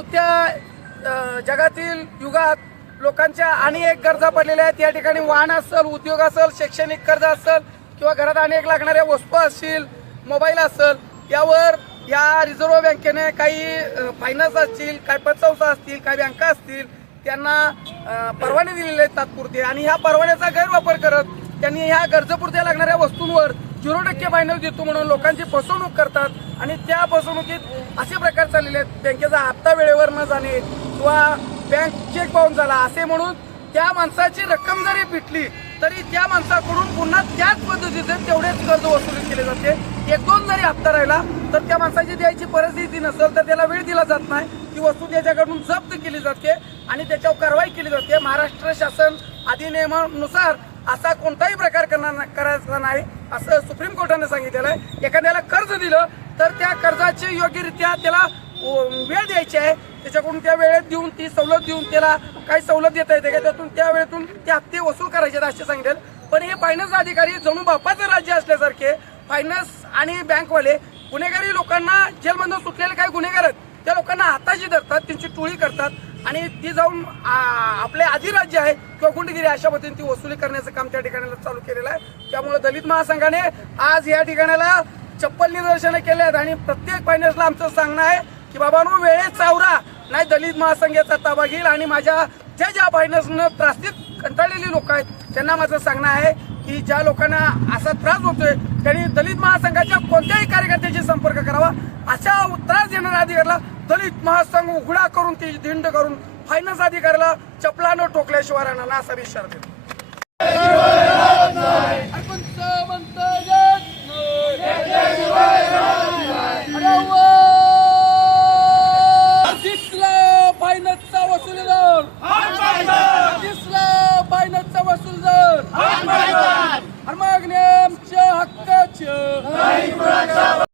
धावत्या जगातील युगात लोकांच्या आणि एक गरजा पडलेल्या आहेत या ठिकाणी वाहन असेल उद्योग असेल शैक्षणिक कर्ज असेल किंवा घरात अनेक लागणाऱ्या वस्तू असतील मोबाईल असेल यावर या रिझर्व्ह बँकेने काही फायनान्स असतील काही पतसंस्था असतील काही बँका असतील त्यांना परवाने दिलेले आहेत तात्पुरते आणि ह्या परवान्याचा गैरवापर करत त्यांनी ह्या गरजेपुरत्या लागणाऱ्या वस्तूंवर झिरो टक्के देतो म्हणून लोकांची फसवणूक करतात आणि त्या फसवणुकीत असे प्रकार चाललेले आहेत बँकेचा हप्ता वेळेवर न जाणे किंवा बँक चेक बाउन्स झाला असे म्हणून त्या माणसाची रक्कम जरी पिटली तरी त्या माणसाकडून पुन्हा त्याच पद्धतीचे तेवढेच कर्ज वसुली केले जाते एक दोन जरी हप्ता राहिला तर त्या माणसाची द्यायची परिस्थिती नसेल तर त्याला वेळ दिला जात नाही ती वस्तू त्याच्याकडून जप्त केली जाते आणि त्याच्यावर कारवाई केली जाते महाराष्ट्र शासन अधिनियमानुसार असा कोणताही प्रकार करणार करायचा नाही असं सुप्रीम कोर्टाने सांगितलेलं आहे एखाद्याला कर्ज दिलं तर त्या कर्जाचे योग्यरित्या त्याला वेळ द्यायची आहे त्याच्याकडून त्या वेळेत देऊन ती सवलत देऊन त्याला काही सवलत देता येते का त्यातून त्या वेळेतून ते हप्ते वसूल करायचे असे सांगितलं पण हे फायनान्स अधिकारी जणू बापाचं राज्य असल्यासारखे फायनान्स आणि बँकवाले गुन्हेगारी लोकांना जेलमधून सुटलेले काही गुन्हेगार आहेत त्या लोकांना हाताशी धरतात आणि ती जाऊन आपले अधिराज्य आहे किंवा गुंडगिरी अशा पद्धतीने ती वसुली करण्याचं काम त्या ठिकाणाला चालू केलेलं आहे त्यामुळे दलित महासंघाने आज या ठिकाणाला चप्पल निदर्शनं केली आहेत आणि प्रत्येक फायनल्सला आमचं सांगणं आहे की बाबांनो वेळेत चावरा नाही दलित महासंघाचा ताबा घेईल आणि माझ्या ज्या ज्या फायनल्सनं त्रासित कंटाळलेली लोक आहेत त्यांना माझं सांगणं आहे की ज्या लोकांना असा त्रास होतोय त्यांनी दलित महासंघाच्या कोणत्याही कार्यकर्त्याशी संपर्क करावा अशा त्रास देणाऱ्या अधिकाऱ्याला दलित महासंघ उघडा करून ती दिंड करून फायनान्स अधिकाऱ्याला चपलानं ठोकल्याशिवाय राहणार असा विचार देतो